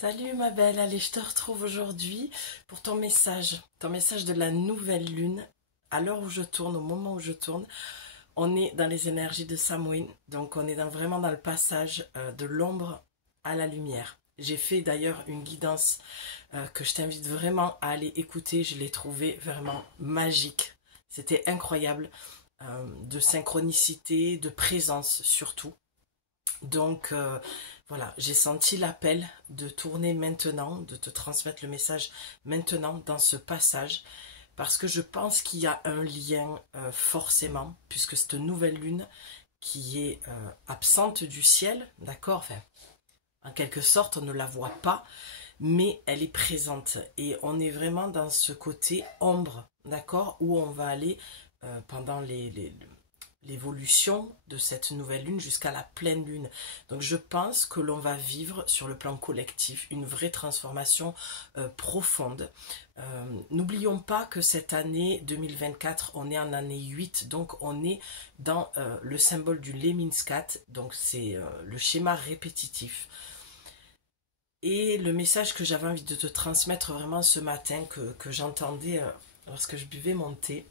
Salut ma belle, allez, je te retrouve aujourd'hui pour ton message de la nouvelle lune. À l'heure où je tourne, au moment où je tourne, on est dans les énergies de Samhain, donc on est vraiment dans le passage de l'ombre à la lumière. J'ai fait d'ailleurs une guidance que je t'invite vraiment à aller écouter, je l'ai trouvée vraiment magique. C'était incroyable, de synchronicité, de présence surtout. Donc voilà, j'ai senti l'appel de tourner maintenant, de te transmettre le message maintenant dans ce passage, parce que je pense qu'il y a un lien forcément, puisque cette nouvelle lune qui est absente du ciel, d'accord, enfin, en quelque sorte on ne la voit pas, mais elle est présente et on est vraiment dans ce côté ombre, d'accord, où on va aller pendant l'évolution de cette nouvelle lune jusqu'à la pleine lune. Donc je pense que l'on va vivre sur le plan collectif une vraie transformation profonde. N'oublions pas que cette année 2024, on est en année 8, donc on est dans le symbole du Lemniscat, donc c'est le schéma répétitif. Et le message que j'avais envie de te transmettre vraiment ce matin, que j'entendais lorsque je buvais mon thé,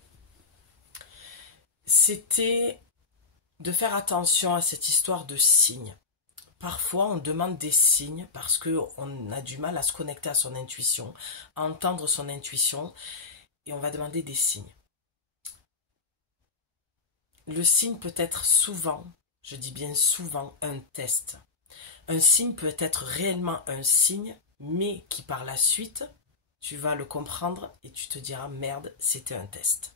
c'était de faire attention à cette histoire de signes. Parfois, on demande des signes parce qu'on a du mal à se connecter à son intuition, à entendre son intuition, et on va demander des signes. Le signe peut être souvent, je dis bien souvent, un test. Un signe peut être réellement un signe, mais qui par la suite, tu vas le comprendre et tu te diras, merde, c'était un test.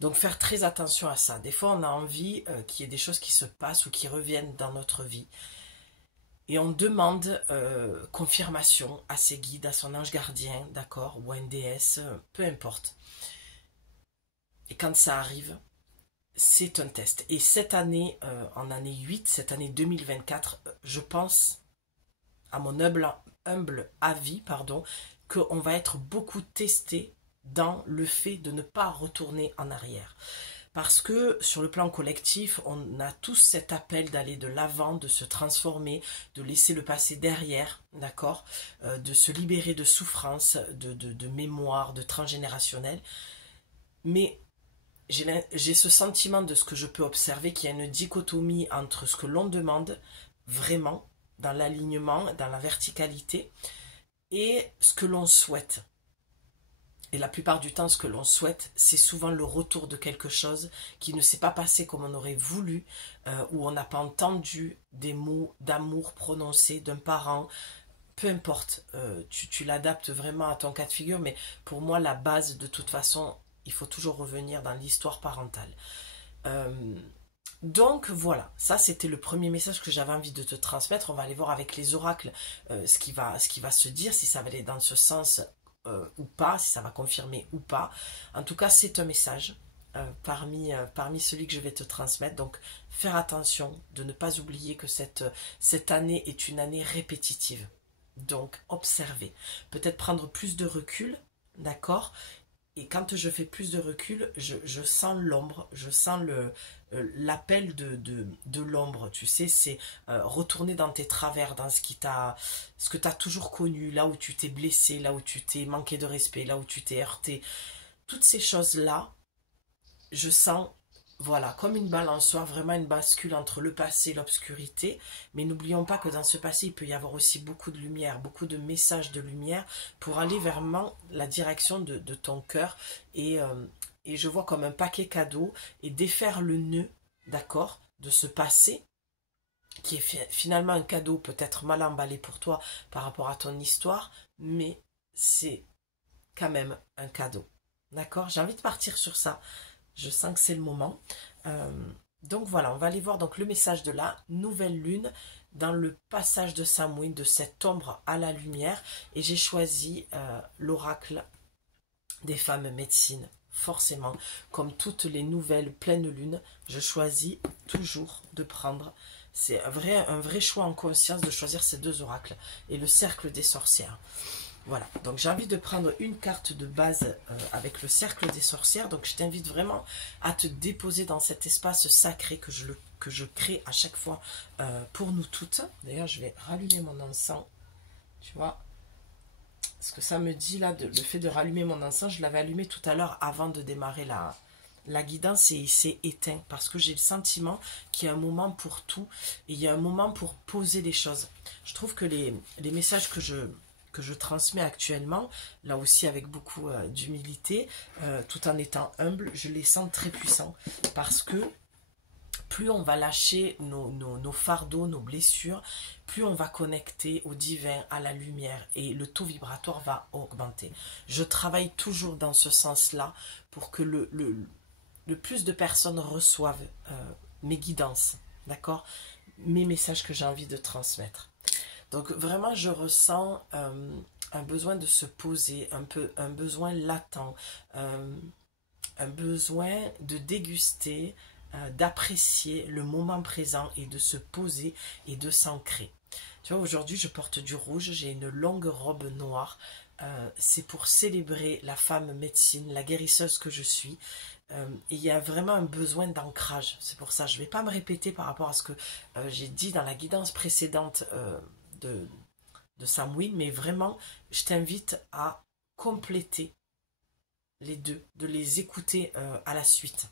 Donc faire très attention à ça. Des fois, on a envie qu'il y ait des choses qui se passent ou qui reviennent dans notre vie. Et on demande confirmation à ses guides, à son ange gardien, d'accord, ou à une déesse, peu importe. Et quand ça arrive, c'est un test. Et cette année, en année 8, cette année 2024, je pense, à mon humble avis, qu'on va être beaucoup testé dans le fait de ne pas retourner en arrière. Parce que sur le plan collectif, on a tous cet appel d'aller de l'avant, de se transformer, de laisser le passé derrière, d'accord, de se libérer de souffrances, de mémoire, de transgénérationnel. Mais j'ai ce sentiment de ce que je peux observer qu'il y a une dichotomie entre ce que l'on demande vraiment dans l'alignement, dans la verticalité, et ce que l'on souhaite. Et la plupart du temps, ce que l'on souhaite, c'est souvent le retour de quelque chose qui ne s'est pas passé comme on aurait voulu, où on n'a pas entendu des mots d'amour prononcés d'un parent. Peu importe, tu l'adaptes vraiment à ton cas de figure, mais pour moi, la base, de toute façon, il faut toujours revenir dans l'histoire parentale. Donc voilà, ça c'était le premier message que j'avais envie de te transmettre. On va aller voir avec les oracles ce qui va se dire, si ça va aller dans ce sens ou pas, si ça va confirmer ou pas. En tout cas, c'est un message parmi celui que je vais te transmettre. Donc, faire attention de ne pas oublier que cette année est une année répétitive. Donc, observer. Peut-être prendre plus de recul, d'accord? Et quand je fais plus de recul, je sens l'ombre, je sens l'appel de l'ombre, tu sais, c'est retourner dans tes travers, dans ce que tu as toujours connu, là où tu t'es blessé, là où tu t'es manqué de respect, là où tu t'es heurté. Toutes ces choses-là, je sens, voilà, comme une balançoire, vraiment une bascule entre le passé et l'obscurité. Mais n'oublions pas que dans ce passé, il peut y avoir aussi beaucoup de lumière, beaucoup de messages de lumière pour aller vers la direction de ton cœur. Et je vois comme un paquet cadeau et défaire le nœud, d'accord, de ce passé qui est finalement un cadeau peut-être mal emballé pour toi par rapport à ton histoire, mais c'est quand même un cadeau. D'accord? J'ai envie de partir sur ça. Je sens que c'est le moment. Donc voilà, on va aller voir donc le message de la nouvelle lune dans le passage de Samhain, de cette ombre à la lumière. Et j'ai choisi l'oracle des femmes médecines. Forcément, comme toutes les nouvelles pleines lunes, je choisis toujours de prendre. C'est un vrai choix en conscience de choisir ces deux oracles. Et le cercle des sorcières. Voilà, donc j'ai envie de prendre une carte de base avec le cercle des sorcières. Donc je t'invite vraiment à te déposer dans cet espace sacré que je crée à chaque fois pour nous toutes. D'ailleurs, je vais rallumer mon encens. Tu vois, ce que ça me dit là, le fait de rallumer mon encens, je l'avais allumé tout à l'heure avant de démarrer la guidance et il s'est éteint parce que j'ai le sentiment qu'il y a un moment pour tout et il y a un moment pour poser les choses. Je trouve que les messages que je transmets actuellement, là aussi avec beaucoup d'humilité, tout en étant humble, je les sens très puissants parce que plus on va lâcher nos fardeaux, nos blessures, plus on va connecter au divin, à la lumière et le taux vibratoire va augmenter. Je travaille toujours dans ce sens-là pour que le plus de personnes reçoivent mes guidances, d'accord, mes messages que j'ai envie de transmettre. Donc vraiment, je ressens un besoin de se poser, un besoin latent, un besoin de déguster, d'apprécier le moment présent et de se poser et de s'ancrer. Tu vois, aujourd'hui, je porte du rouge, j'ai une longue robe noire. C'est pour célébrer la femme médecine, la guérisseuse que je suis. Et il y a vraiment un besoin d'ancrage. C'est pour ça, je ne vais pas me répéter par rapport à ce que j'ai dit dans la guidance précédente de Samhain, mais vraiment, je t'invite à compléter les deux, de les écouter à la suite.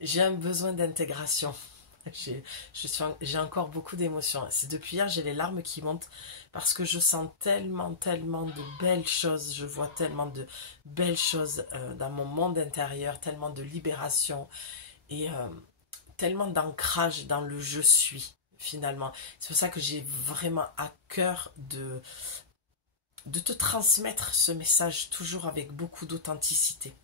J'ai un besoin d'intégration. J'ai encore beaucoup d'émotions. C'est depuis hier, j'ai les larmes qui montent parce que je sens tellement, tellement de belles choses. Je vois tellement de belles choses dans mon monde intérieur, tellement de libération et tellement d'ancrage dans le je suis, finalement. C'est pour ça que j'ai vraiment à cœur de te transmettre ce message toujours avec beaucoup d'authenticité.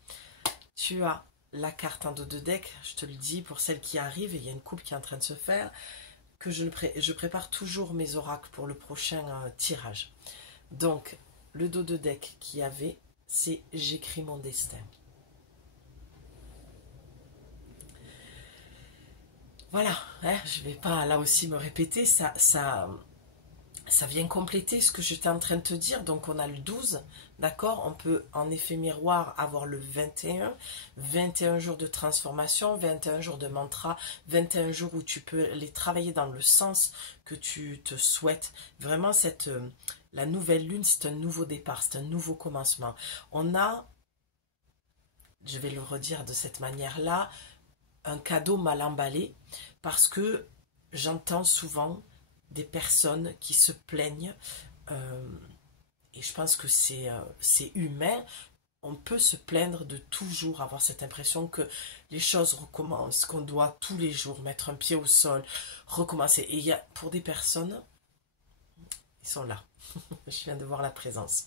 Tu as la carte en dos de deck, je te le dis, pour celles qui arrivent, et il y a une coupe qui est en train de se faire, que je prépare toujours mes oracles pour le prochain tirage. Donc, le dos de deck qu'il y avait, c'est j'écris mon destin. Voilà, hein, je ne vais pas là aussi me répéter, ça vient compléter ce que j'étais en train de te dire. Donc on a le 12, d'accord, on peut en effet miroir avoir le 21 jours de transformation, 21 jours de mantra, 21 jours où tu peux les travailler dans le sens que tu te souhaites. Vraiment, la nouvelle lune, c'est un nouveau départ, c'est un nouveau commencement. On a, je vais le redire de cette manière-là, un cadeau mal emballé parce que j'entends souvent des personnes qui se plaignent et je pense que c'est humain. On peut se plaindre de toujours avoir cette impression que les choses recommencent, qu'on doit tous les jours mettre un pied au sol, recommencer. Et il y a pour des personnes, ils sont là, je viens de voir la présence.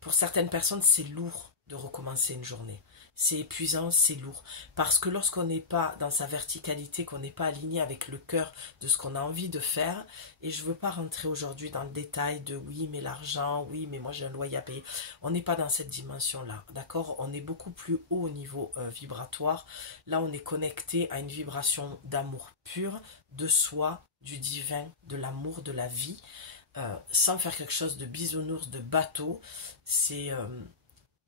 Pour certaines personnes, c'est lourd de recommencer une journée. C'est épuisant, c'est lourd. Parce que lorsqu'on n'est pas dans sa verticalité, qu'on n'est pas aligné avec le cœur de ce qu'on a envie de faire, et je ne veux pas rentrer aujourd'hui dans le détail de oui, mais l'argent, oui, mais moi j'ai un loyer à payer. On n'est pas dans cette dimension-là, d'accord? On est beaucoup plus haut au niveau vibratoire. Là, on est connecté à une vibration d'amour pur, de soi, du divin, de l'amour, de la vie, sans faire quelque chose de bisounours, de bateau. C'est...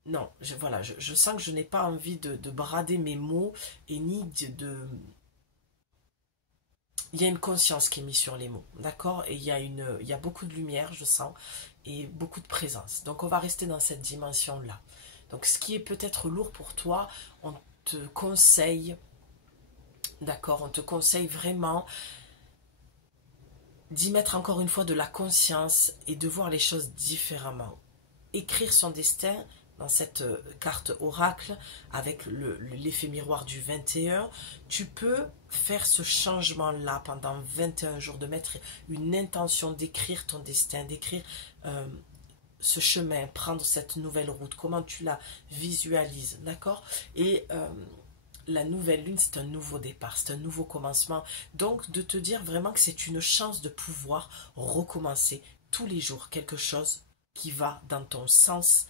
non, voilà, je sens que je n'ai pas envie de brader mes mots et ni Il y a une conscience qui est mise sur les mots, d'accord? Et il y a beaucoup de lumière, je sens, et beaucoup de présence. Donc on va rester dans cette dimension-là. Donc ce qui est peut-être lourd pour toi, on te conseille, d'accord? On te conseille vraiment d'y mettre encore une fois de la conscience et de voir les choses différemment. Écrire son destin dans cette carte oracle avec l'effet miroir du 21, tu peux faire ce changement-là pendant 21 jours, de mettre une intention d'écrire ton destin, d'écrire ce chemin, prendre cette nouvelle route, comment tu la visualises, d'accord? Et la nouvelle lune, c'est un nouveau départ, c'est un nouveau commencement. Donc, de te dire vraiment que c'est une chance de pouvoir recommencer tous les jours quelque chose qui va dans ton sens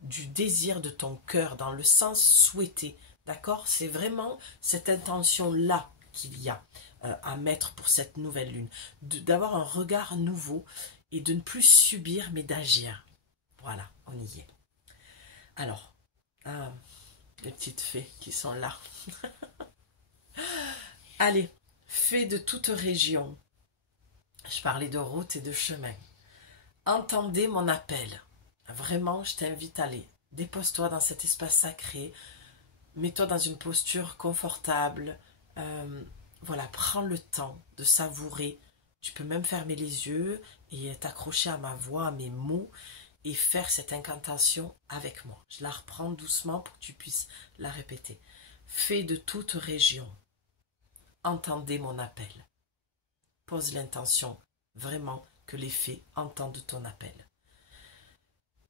du désir de ton cœur, dans le sens souhaité, d'accord? C'est vraiment cette intention-là qu'il y a à mettre pour cette nouvelle lune, d'avoir un regard nouveau et de ne plus subir mais d'agir. Voilà, on y est. Alors, les petites fées qui sont là. Allez, fées de toute région. Je parlais de route et de chemin. Entendez mon appel. Vraiment, je t'invite à aller. Dépose-toi dans cet espace sacré. Mets-toi dans une posture confortable. Voilà, prends le temps de savourer. Tu peux même fermer les yeux et t'accrocher à ma voix, à mes mots et faire cette incantation avec moi. Je la reprends doucement pour que tu puisses la répéter. Fées de toute région, entendez mon appel. Pose l'intention vraiment que les fées entendent ton appel.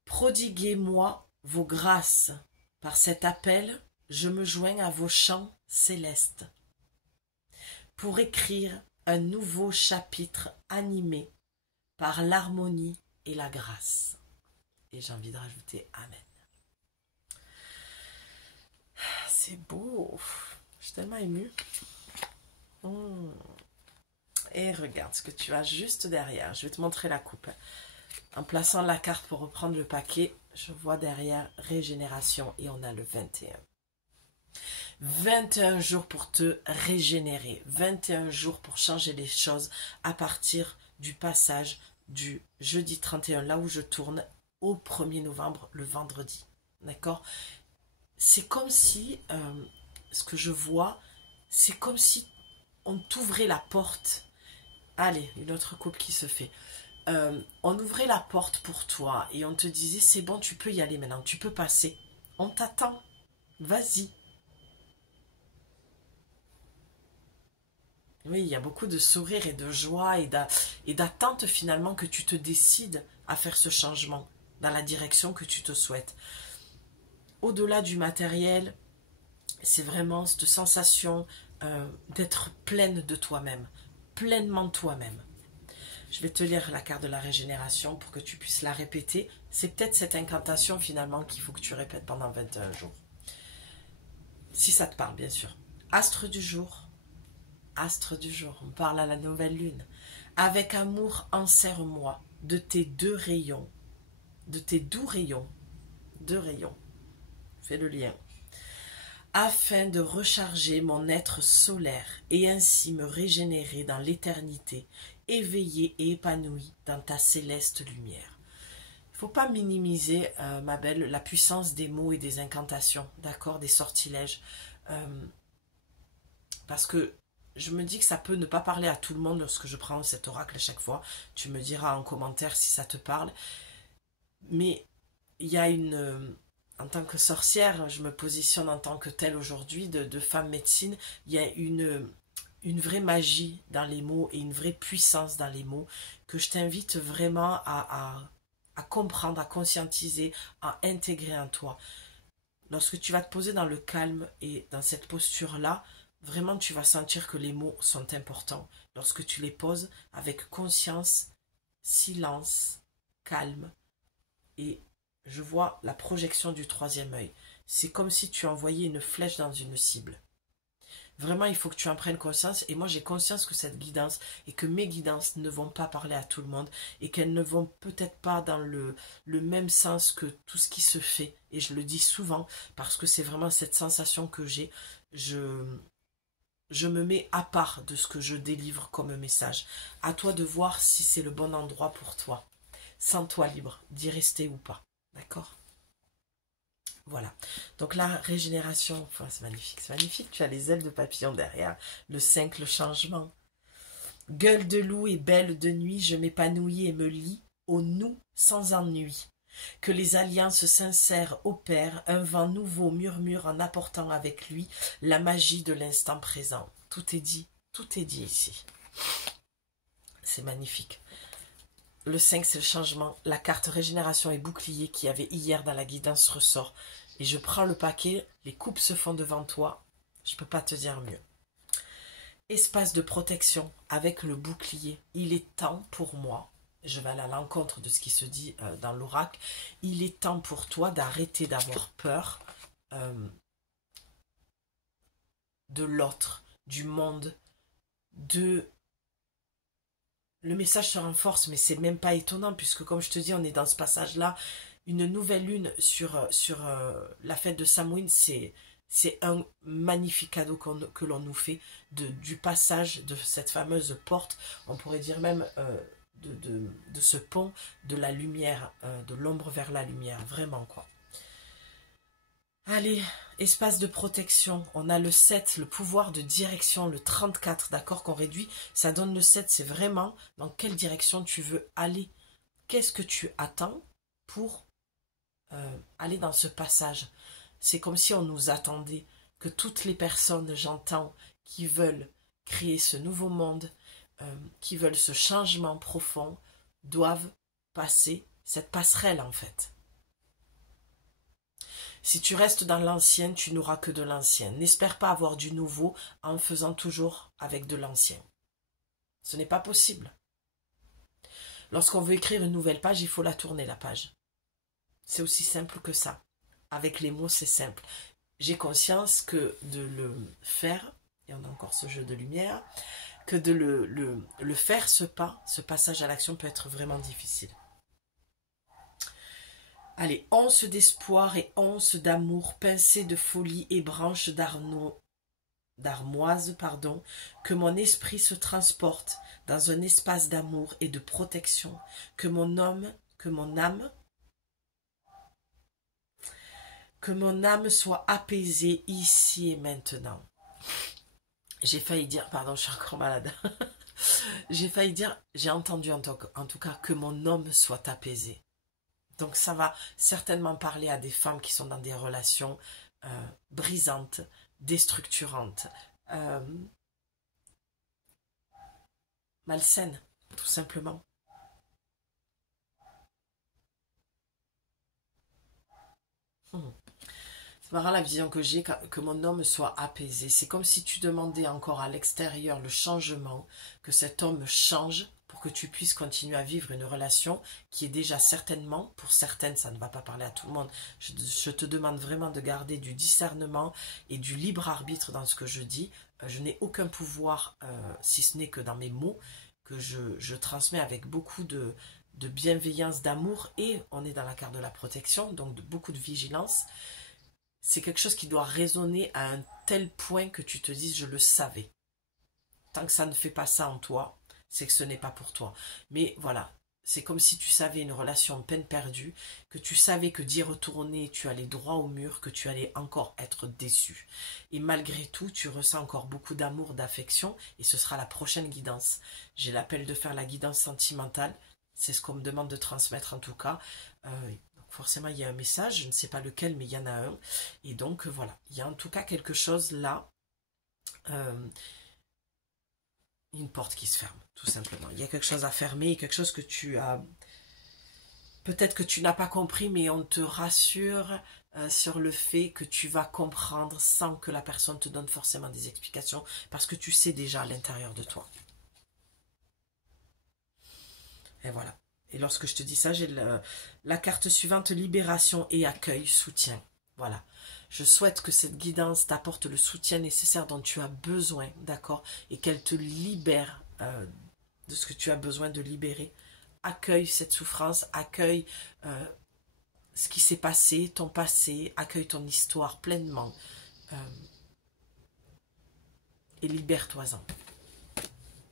Prodiguez-moi vos grâces. Par cet appel, je me joins à vos chants célestes pour écrire un nouveau chapitre animé par l'harmonie et la grâce. Et j'ai envie de rajouter Amen. C'est beau. Je suis tellement émue. Et regarde ce que tu as juste derrière. Je vais te montrer la coupe. En plaçant la carte pour reprendre le paquet, je vois derrière régénération et on a le 21. 21 jours pour te régénérer. 21 jours pour changer les choses à partir du passage du jeudi 31, là où je tourne, au 1er novembre, le vendredi. D'accord? C'est comme si, ce que je vois, c'est comme si on t'ouvrait la porte. Allez, une autre coupe qui se fait. On ouvrait la porte pour toi et on te disait, c'est bon, tu peux y aller maintenant, tu peux passer. On t'attend, vas-y. Oui, il y a beaucoup de sourires et de joie et d'attente finalement que tu te décides à faire ce changement dans la direction que tu te souhaites. Au-delà du matériel, c'est vraiment cette sensation d'être pleine de toi-même, pleinement toi-même. Je vais te lire la carte de la régénération pour que tu puisses la répéter. C'est peut-être cette incantation finalement qu'il faut que tu répètes pendant 21 jours. Si ça te parle, bien sûr. Astre du jour. Astre du jour, on parle à la nouvelle lune. Avec amour, enserre-moi de tes deux rayons, de tes doux rayons, fais le lien, afin de recharger mon être solaire et ainsi me régénérer dans l'éternité, éveillé et épanoui dans ta céleste lumière. Il ne faut pas minimiser, ma belle, la puissance des mots et des incantations, d'accord, des sortilèges, parce que je me dis que ça peut ne pas parler à tout le monde lorsque je prends cet oracle à chaque fois. Tu me diras en commentaire si ça te parle. Mais il y a en tant que sorcière, je me positionne en tant que telle aujourd'hui, de femme médecine, il y a une vraie magie dans les mots et une vraie puissance dans les mots que je t'invite vraiment à comprendre, à conscientiser, à intégrer en toi. Lorsque tu vas te poser dans le calme et dans cette posture-là, vraiment, tu vas sentir que les mots sont importants. Lorsque tu les poses avec conscience, silence, calme. Et je vois la projection du troisième œil. C'est comme si tu envoyais une flèche dans une cible. Vraiment, il faut que tu en prennes conscience. Et moi, j'ai conscience que cette guidance et que mes guidances ne vont pas parler à tout le monde et qu'elles ne vont peut-être pas dans le même sens que tout ce qui se fait. Et je le dis souvent parce que c'est vraiment cette sensation que j'ai. Je me mets à part de ce que je délivre comme message. À toi de voir si c'est le bon endroit pour toi. Sens-toi libre d'y rester ou pas. D'accord? Voilà. Donc la régénération, enfin, c'est magnifique, c'est magnifique. Tu as les ailes de papillon derrière. Le 5, le changement. Gueule de loup et belle de nuit, je m'épanouis et me lie au nous sans ennui. Que les alliances sincères opèrent, un vent nouveau murmure en apportant avec lui la magie de l'instant présent. Tout est dit ici. C'est magnifique. Le 5, c'est le changement. La carte régénération et bouclier qu'il y avait hier dans la guidance ressort. Et je prends le paquet, les coupes se font devant toi. Je ne peux pas te dire mieux. Espace de protection avec le bouclier. Il est temps pour moi. Je vais aller à l'encontre de ce qui se dit dans l'oracle. Il est temps pour toi d'arrêter d'avoir peur de l'autre, du monde, Le message se renforce, mais c'est même pas étonnant, puisque comme je te dis, on est dans ce passage-là, une nouvelle lune sur la fête de Samhain, c'est un magnifique cadeau que l'on nous fait du passage de cette fameuse porte, on pourrait dire même de ce pont de la lumière, de l'ombre vers la lumière, vraiment quoi. Allez, espace de protection, on a le 7, le pouvoir de direction, le 34, d'accord, qu'on réduit, ça donne le 7, c'est vraiment dans quelle direction tu veux aller. Qu'est-ce que tu attends pour aller dans ce passage? C'est comme si on nous attendait, que toutes les personnes, j'entends, qui veulent créer ce nouveau monde, qui veulent ce changement profond, doivent passer cette passerelle en fait. Si tu restes dans l'ancien, tu n'auras que de l'ancien. N'espère pas avoir du nouveau en faisant toujours avec de l'ancien. Ce n'est pas possible. Lorsqu'on veut écrire une nouvelle page, il faut la tourner la page. C'est aussi simple que ça. Avec les mots, c'est simple. J'ai conscience que de le faire, et on a encore ce jeu de lumière, que de le faire, ce passage à l'action peut être vraiment difficile. Allez, once d'espoir et once d'amour, pincée de folie et branches d'armoise, que mon esprit se transporte dans un espace d'amour et de protection, que mon âme soit apaisée ici et maintenant. J'ai failli dire, pardon, je suis encore malade. J'ai entendu en tout cas que mon homme soit apaisé. Donc ça va certainement parler à des femmes qui sont dans des relations brisantes, déstructurantes, malsaines, tout simplement. C'est marrant la vision que j'ai, que mon homme soit apaisé. C'est comme si tu demandais encore à l'extérieur le changement, que cet homme change pour que tu puisses continuer à vivre une relation qui est déjà certainement, pour certaines, ça ne va pas parler à tout le monde, je te demande vraiment de garder du discernement et du libre arbitre dans ce que je dis. Je n'ai aucun pouvoir, si ce n'est que dans mes mots, que je transmets avec beaucoup de bienveillance, d'amour, et on est dans la carte de la protection, donc de beaucoup de vigilance. C'est quelque chose qui doit résonner à un tel point que tu te dises « je le savais ». Tant que ça ne fait pas ça en toi, c'est que ce n'est pas pour toi. Mais voilà, c'est comme si tu savais une relation peine perdue, que tu savais que d'y retourner, tu allais droit au mur, que tu allais encore être déçu. Et malgré tout, tu ressens encore beaucoup d'amour, d'affection, et ce sera la prochaine guidance. J'ai l'appel de faire la guidance sentimentale, c'est ce qu'on me demande de transmettre en tout cas. Forcément, il y a un message, je ne sais pas lequel, mais il y en a un. Et donc, voilà, il y a en tout cas quelque chose là, une porte qui se ferme, tout simplement. Il y a quelque chose à fermer, quelque chose que tu as... Peut-être que tu n'as pas compris, mais on te rassure sur le fait que tu vas comprendre sans que la personne te donne forcément des explications, parce que tu sais déjà à l'intérieur de toi. Et voilà. Et lorsque je te dis ça, j'ai la carte suivante, libération et accueil, soutien. Voilà. Je souhaite que cette guidance t'apporte le soutien nécessaire dont tu as besoin, d'accord? Et qu'elle te libère de ce que tu as besoin de libérer. Accueille cette souffrance, accueille ce qui s'est passé, ton passé, accueille ton histoire pleinement. Et libère-toi-en.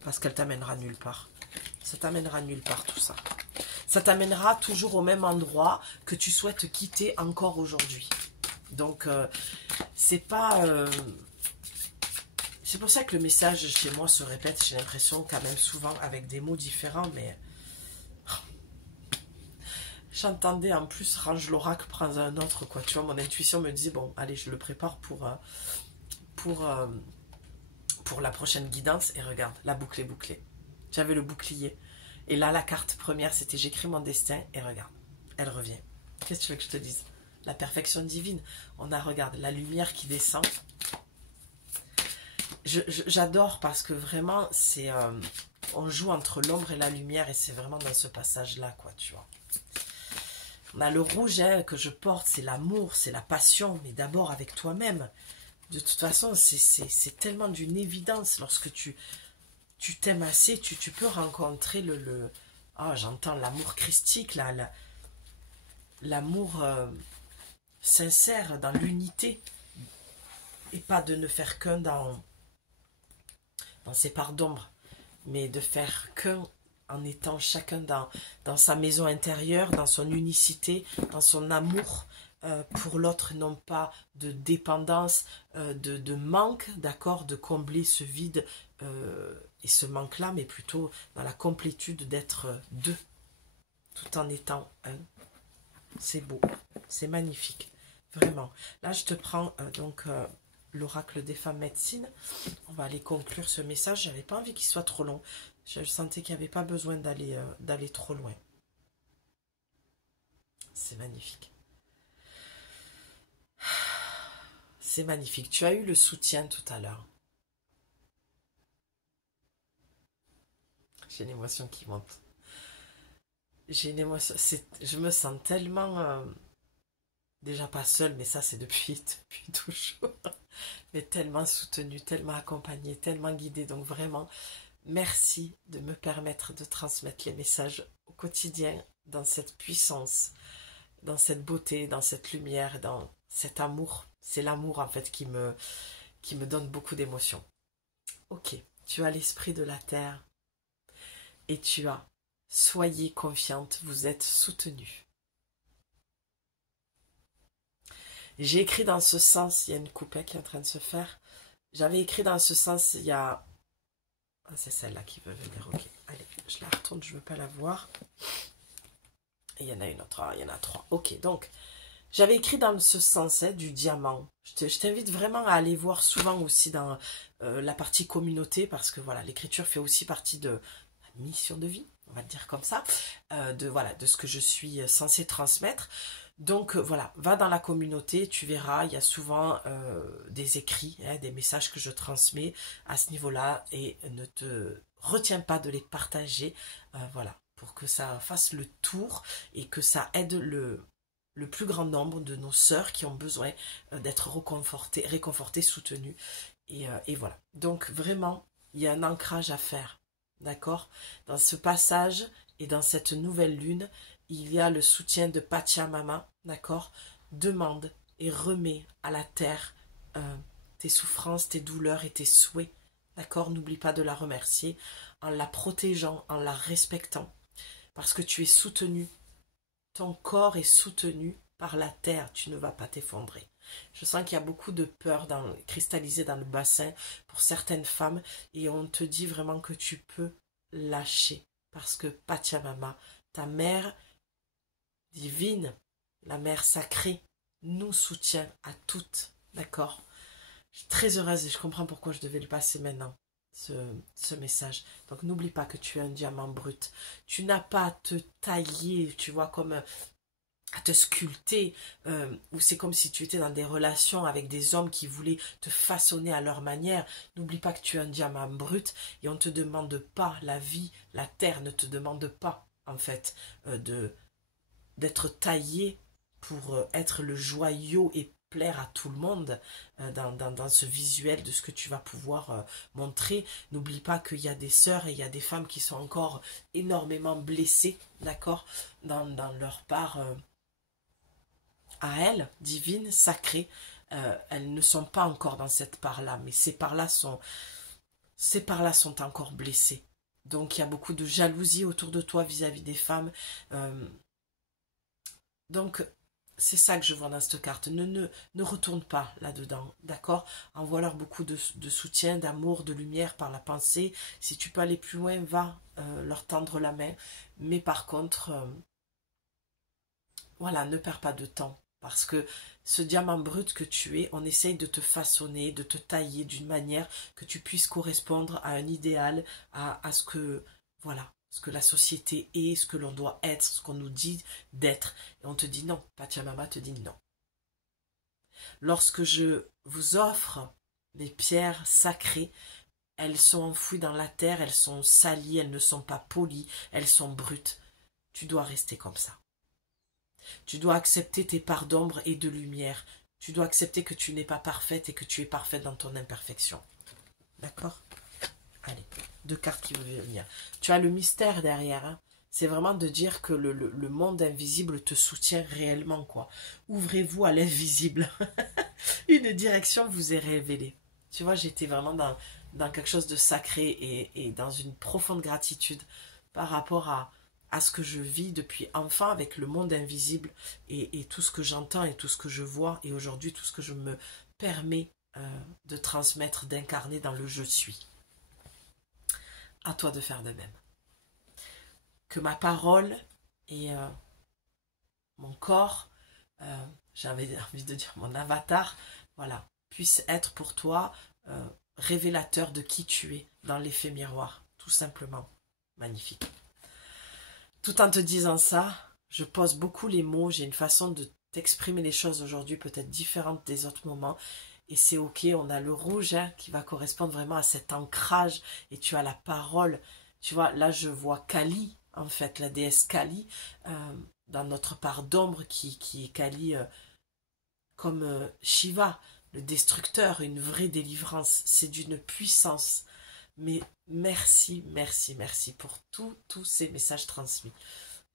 Parce qu'elle t'amènera nulle part. Ça t'amènera nulle part tout ça. Ça t'amènera toujours au même endroit que tu souhaites quitter encore aujourd'hui. Donc, c'est pas... c'est pour ça que le message chez moi se répète, j'ai l'impression quand même souvent avec des mots différents, mais... J'entendais en plus, range l'oracle, prends un autre, quoi. Tu vois, mon intuition me disait, bon, allez, je le prépare pour la prochaine guidance. Et regarde, la boucle est bouclée. J'avais le bouclier. Et là, la carte première, c'était j'écris mon destin. Et regarde, elle revient. Qu'est-ce que tu veux que je te dise? La perfection divine. On a, regarde, la lumière qui descend. J'adore parce que vraiment, c'est... on joue entre l'ombre et la lumière. Et c'est vraiment dans ce passage-là, quoi, tu vois. On a le rouge que je porte, c'est l'amour, c'est la passion. Mais d'abord avec toi-même. De toute façon, c'est tellement d'une évidence lorsque tu t'aimes assez, tu peux rencontrer le j'entends l'amour christique, là, l'amour sincère dans l'unité, et pas de ne faire qu'un dans ses parts d'ombre, mais de faire qu'un en étant chacun dans sa maison intérieure, dans son unicité, dans son amour pour l'autre, non pas de dépendance, de manque, d'accord, de combler ce vide et ce manque-là, mais plutôt dans la complétude d'être deux, tout en étant un. C'est beau, c'est magnifique, vraiment. Là, je te prends l'oracle des femmes médecines. On va aller conclure ce message. J'avais pas envie qu'il soit trop long. Je sentais qu'il n'y avait pas besoin d'aller trop loin. C'est magnifique. C'est magnifique. Tu as eu le soutien tout à l'heure. J'ai une émotion qui monte. J'ai une émotion. Je me sens tellement... déjà pas seule, mais ça c'est depuis toujours. Mais tellement soutenue, tellement accompagnée, tellement guidée. Donc vraiment, merci de me permettre de transmettre les messages au quotidien dans cette puissance, dans cette beauté, dans cette lumière, dans cet amour. C'est l'amour en fait qui me donne beaucoup d'émotions. Ok, tu as l'esprit de la terre et tu as soyez confiante, vous êtes soutenue. J'ai écrit dans ce sens, il y a une coupée qui est en train de se faire. J'avais écrit dans ce sens, il y a... Ah, c'est celle-là qui veut venir, ok. Allez, je la retourne, je ne veux pas la voir. Et il y en a une autre, il y en a 3. Ok, donc, j'avais écrit dans ce sens du diamant. Je t'invite vraiment à aller voir souvent aussi dans la partie communauté, parce que voilà, l'écriture fait aussi partie de la mission de vie, on va le dire comme ça, de ce que je suis censée transmettre. Donc voilà, va dans la communauté, tu verras, il y a souvent des écrits, des messages que je transmets à ce niveau-là, et ne te retiens pas de les partager, voilà, pour que ça fasse le tour et que ça aide le plus grand nombre de nos sœurs qui ont besoin d'être réconfortées, soutenues, et voilà. Donc vraiment, il y a un ancrage à faire, d'accord? Dans ce passage et dans cette nouvelle lune, il y a le soutien de Pachamama, d'accord? Demande et remets à la terre tes souffrances, tes douleurs et tes souhaits, d'accord? N'oublie pas de la remercier en la protégeant, en la respectant, parce que tu es soutenu. Ton corps est soutenu par la terre, tu ne vas pas t'effondrer. Je sens qu'il y a beaucoup de peur cristallisée dans le bassin pour certaines femmes, et on te dit vraiment que tu peux lâcher, parce que Pachamama, ta mère divine, la mère sacrée, nous soutient à toutes, d'accord? Je suis très heureuse et je comprends pourquoi je devais le passer maintenant, ce message. Donc n'oublie pas que tu es un diamant brut. Tu n'as pas à te tailler, tu vois, comme à te sculpter, ou c'est comme si tu étais dans des relations avec des hommes qui voulaient te façonner à leur manière. N'oublie pas que tu es un diamant brut et on ne te demande pas, la vie, la terre ne te demande pas, en fait, d'être taillé pour être le joyau et plaire à tout le monde dans ce visuel de ce que tu vas pouvoir montrer. N'oublie pas qu'il y a des sœurs et il y a des femmes qui sont encore énormément blessées, d'accord, dans leur part à elles, divine, sacrée. Elles ne sont pas encore dans cette part-là, mais ces parts-là sont encore blessées. Donc il y a beaucoup de jalousie autour de toi vis-à-vis des femmes. Donc, c'est ça que je vois dans cette carte. Ne retourne pas là-dedans, d'accord? Envoie-leur beaucoup de soutien, d'amour, de lumière par la pensée. Si tu peux aller plus loin, va leur tendre la main. Mais par contre, voilà, ne perds pas de temps. Parce que ce diamant brut que tu es, on essaye de te façonner, de te tailler d'une manière que tu puisses correspondre à un idéal, à ce que, voilà, ce que la société est, ce que l'on doit être, ce qu'on nous dit d'être. Et on te dit non, Pachamama te dit non. Lorsque je vous offre les pierres sacrées, elles sont enfouies dans la terre, elles sont salies, elles ne sont pas polies, elles sont brutes. Tu dois rester comme ça. Tu dois accepter tes parts d'ombre et de lumière. Tu dois accepter que tu n'es pas parfaite et que tu es parfaite dans ton imperfection. D'accord? Allez, 2 cartes qui veulent venir. Tu as le mystère derrière. Hein? C'est vraiment de dire que le monde invisible te soutient réellement, quoi. Ouvrez-vous à l'invisible. Une direction vous est révélée. Tu vois, j'étais vraiment dans quelque chose de sacré et dans une profonde gratitude par rapport à ce que je vis depuis enfant avec le monde invisible et tout ce que j'entends et tout ce que je vois et aujourd'hui tout ce que je me permets de transmettre, d'incarner dans le je suis. À toi de faire de même. Que ma parole et mon corps, j'avais envie de dire mon avatar, voilà, puisse être pour toi révélateur de qui tu es dans l'effet miroir, tout simplement. Magnifique. Tout en te disant ça, je pose beaucoup les mots, j'ai une façon de t'exprimer les choses aujourd'hui peut-être différente des autres moments, et c'est ok, on a le rouge hein, qui va correspondre vraiment à cet ancrage, et tu as la parole, tu vois, là je vois Kali, en fait, la déesse Kali, dans notre part d'ombre qui est Kali comme Shiva, le destructeur, une vraie délivrance, c'est d'une puissance. Mais merci, merci, merci pour tous ces messages transmis.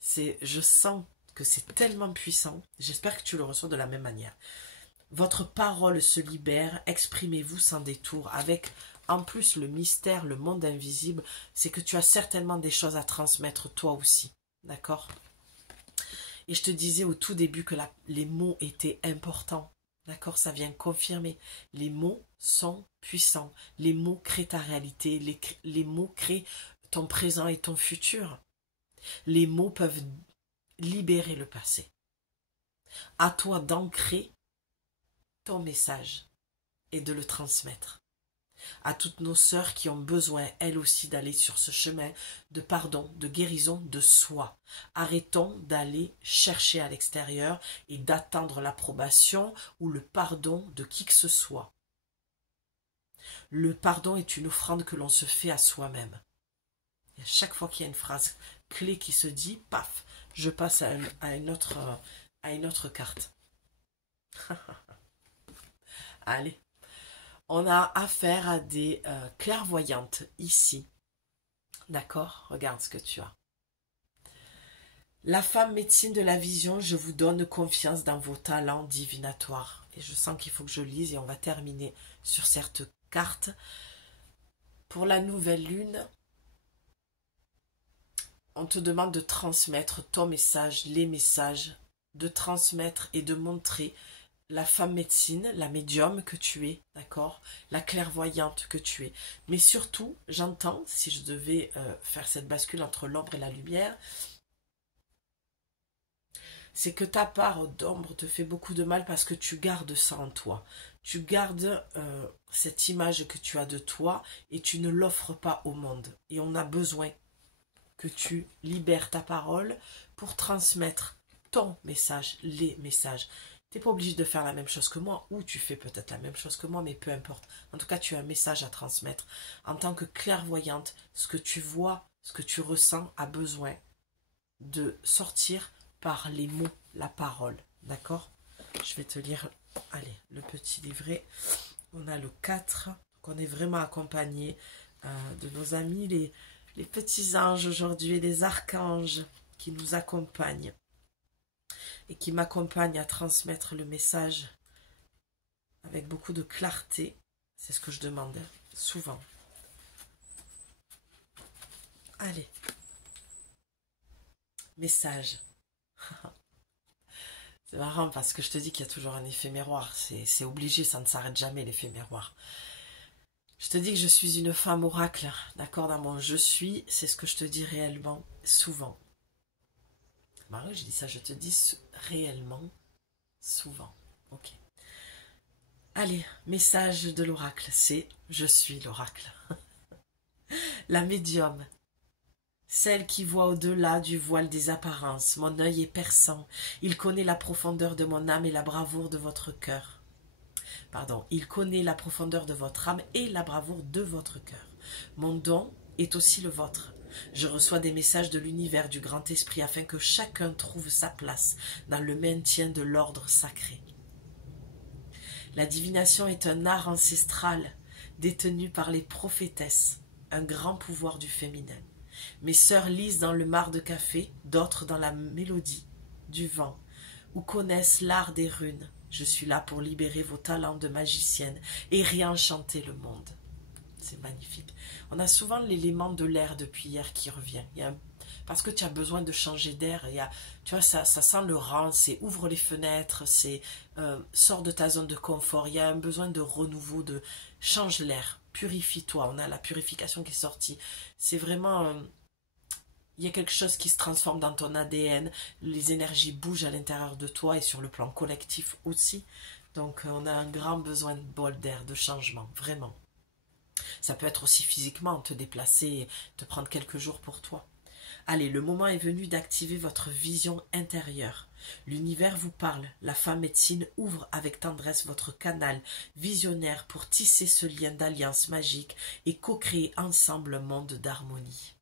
Je sens que c'est tellement puissant, j'espère que tu le reçois de la même manière. Votre parole se libère, exprimez-vous sans détour, avec en plus le mystère, le monde invisible, c'est que tu as certainement des choses à transmettre toi aussi, d'accord? Et je te disais au tout début que les mots étaient importants. D'accord, ça vient confirmer. Les mots sont puissants. Les mots créent ta réalité. Les mots créent ton présent et ton futur. Les mots peuvent libérer le passé. À toi d'ancrer ton message et de le transmettre. À toutes nos sœurs qui ont besoin, elles aussi, d'aller sur ce chemin de pardon, de guérison de soi. Arrêtons d'aller chercher à l'extérieur et d'attendre l'approbation ou le pardon de qui que ce soit. Le pardon est une offrande que l'on se fait à soi-même. Et à chaque fois qu'il y a une phrase clé qui se dit, paf, je passe à une autre carte. Allez. On a affaire à des clairvoyantes ici. D'accord? Regarde ce que tu as. La femme médecine de la vision, je vous donne confiance dans vos talents divinatoires. Et je sens qu'il faut que je lise et on va terminer sur cette carte. Pour la nouvelle lune, on te demande de transmettre ton message, les messages, de transmettre et de montrer la femme médecine, la médium que tu es, d'accord, la clairvoyante que tu es. Mais surtout, j'entends, si je devais faire cette bascule entre l'ombre et la lumière, c'est que ta part d'ombre te fait beaucoup de mal parce que tu gardes ça en toi. Tu gardes cette image que tu as de toi et tu ne l'offres pas au monde. Et on a besoin que tu libères ta parole pour transmettre ton message, les messages. Tu n'es pas obligé de faire la même chose que moi, ou tu fais peut-être la même chose que moi, mais peu importe. En tout cas, tu as un message à transmettre. En tant que clairvoyante, ce que tu vois, ce que tu ressens a besoin de sortir par les mots, la parole. D'accord? Je vais te lire, allez, le petit livret. On a le 4, qu'on est vraiment accompagné de nos amis, les petits anges aujourd'hui, les archanges qui nous accompagnent. Et qui m'accompagne à transmettre le message avec beaucoup de clarté. C'est ce que je demande souvent. Allez. Message. C'est marrant parce que je te dis qu'il y a toujours un effet miroir. C'est obligé, ça ne s'arrête jamais l'effet miroir. Je te dis que je suis une femme oracle. D'accord, dans mon je suis, c'est ce que je te dis réellement, souvent. Marie, je dis ça, je te dis réellement, souvent. Ok. Allez, message de l'oracle, c'est « Je suis l'oracle ». La médium, celle qui voit au-delà du voile des apparences. Mon œil est perçant. Il connaît la profondeur de mon âme et la bravoure de votre cœur. Pardon, il connaît la profondeur de votre âme et la bravoure de votre cœur. Mon don est aussi le vôtre. Je reçois des messages de l'univers du grand esprit afin que chacun trouve sa place dans le maintien de l'ordre sacré. La divination est un art ancestral détenu par les prophétesses, un grand pouvoir du féminin. Mes sœurs lisent dans le marc de café, d'autres dans la mélodie du vent, ou connaissent l'art des runes. Je suis là pour libérer vos talents de magicienne et réenchanter le monde. C'est magnifique. On a souvent l'élément de l'air depuis hier qui revient. Parce que tu as besoin de changer d'air. Tu vois, ça sent le rang, c'est ouvre les fenêtres, c'est sors de ta zone de confort. Il y a un besoin de renouveau, de change l'air, purifie-toi. On a la purification qui est sortie. C'est vraiment... il y a quelque chose qui se transforme dans ton ADN. Les énergies bougent à l'intérieur de toi et sur le plan collectif aussi. Donc on a un grand besoin de bol d'air, de changement, vraiment. Ça peut être aussi physiquement, te déplacer, te prendre quelques jours pour toi. Allez, le moment est venu d'activer votre vision intérieure. L'univers vous parle. La femme médecine ouvre avec tendresse votre canal visionnaire pour tisser ce lien d'alliance magique et co-créer ensemble un monde d'harmonie.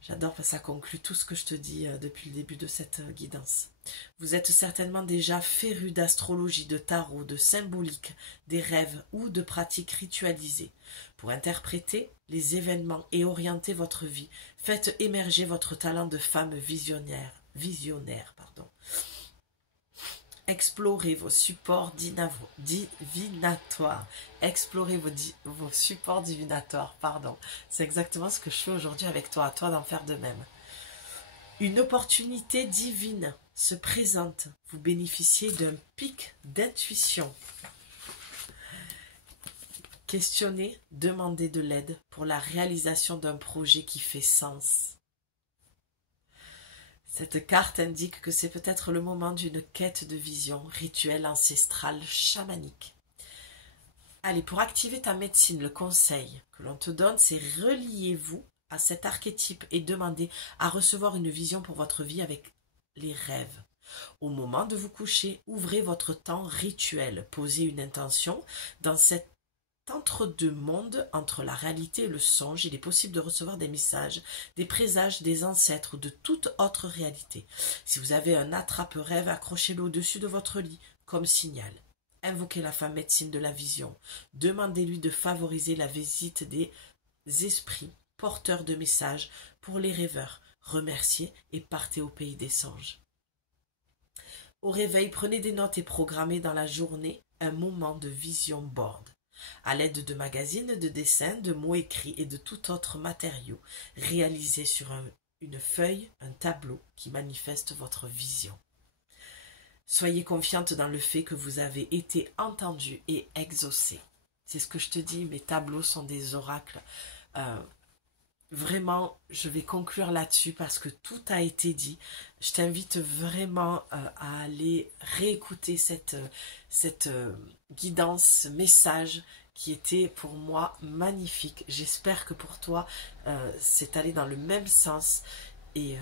J'adore parce que ça conclut tout ce que je te dis depuis le début de cette guidance. Vous êtes certainement déjà féru d'astrologie, de tarot, de symbolique, des rêves ou de pratiques ritualisées. Pour interpréter les événements et orienter votre vie, faites émerger votre talent de femme visionnaire. Explorez vos supports divinatoires. Explorez vos supports divinatoires, pardon. C'est exactement ce que je fais aujourd'hui avec toi. À toi d'en faire de même. Une opportunité divine se présente. Vous bénéficiez d'un pic d'intuition. Questionnez, demandez de l'aide pour la réalisation d'un projet qui fait sens. Cette carte indique que c'est peut-être le moment d'une quête de vision, rituel ancestral chamanique. Allez, pour activer ta médecine, le conseil que l'on te donne, c'est reliez-vous à cet archétype et demandez à recevoir une vision pour votre vie avec les rêves. Au moment de vous coucher, ouvrez votre temps rituel, posez une intention. Dans cet entre-deux mondes, entre la réalité et le songe, il est possible de recevoir des messages, des présages des ancêtres ou de toute autre réalité. Si vous avez un attrape-rêve, accrochez-le au-dessus de votre lit comme signal. Invoquez la femme médecine de la vision. Demandez-lui de favoriser la visite des esprits porteurs de messages pour les rêveurs. Remerciez et partez au pays des songes. Au réveil, prenez des notes et programmez dans la journée un moment de vision board. À l'aide de magazines, de dessins, de mots écrits et de tout autre matériau, réalisez sur une feuille un tableau qui manifeste votre vision. Soyez confiante dans le fait que vous avez été entendue et exaucée. C'est ce que je te dis, mes tableaux sont des oracles. Vraiment, je vais conclure là-dessus parce que tout a été dit. Je t'invite vraiment à aller réécouter cette guidance, ce message qui était pour moi magnifique. J'espère que pour toi, c'est allé dans le même sens. Et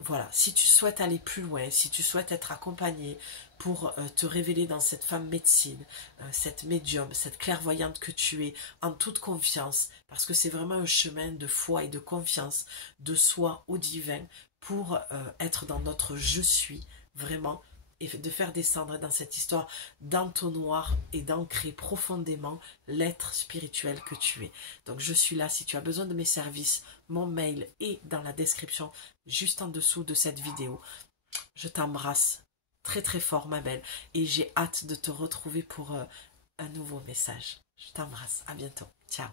voilà, si tu souhaites aller plus loin, si tu souhaites être accompagné pour te révéler dans cette femme médecine, cette médium, cette clairvoyante que tu es, en toute confiance, parce que c'est vraiment un chemin de foi et de confiance de soi au divin pour être dans notre je suis, vraiment, et de faire descendre dans cette histoire d'entonnoir et d'ancrer profondément l'être spirituel que tu es. Donc je suis là, si tu as besoin de mes services, mon mail est dans la description juste en dessous de cette vidéo. Je t'embrasse très très fort ma belle et j'ai hâte de te retrouver pour un nouveau message. Je t'embrasse, à bientôt, ciao.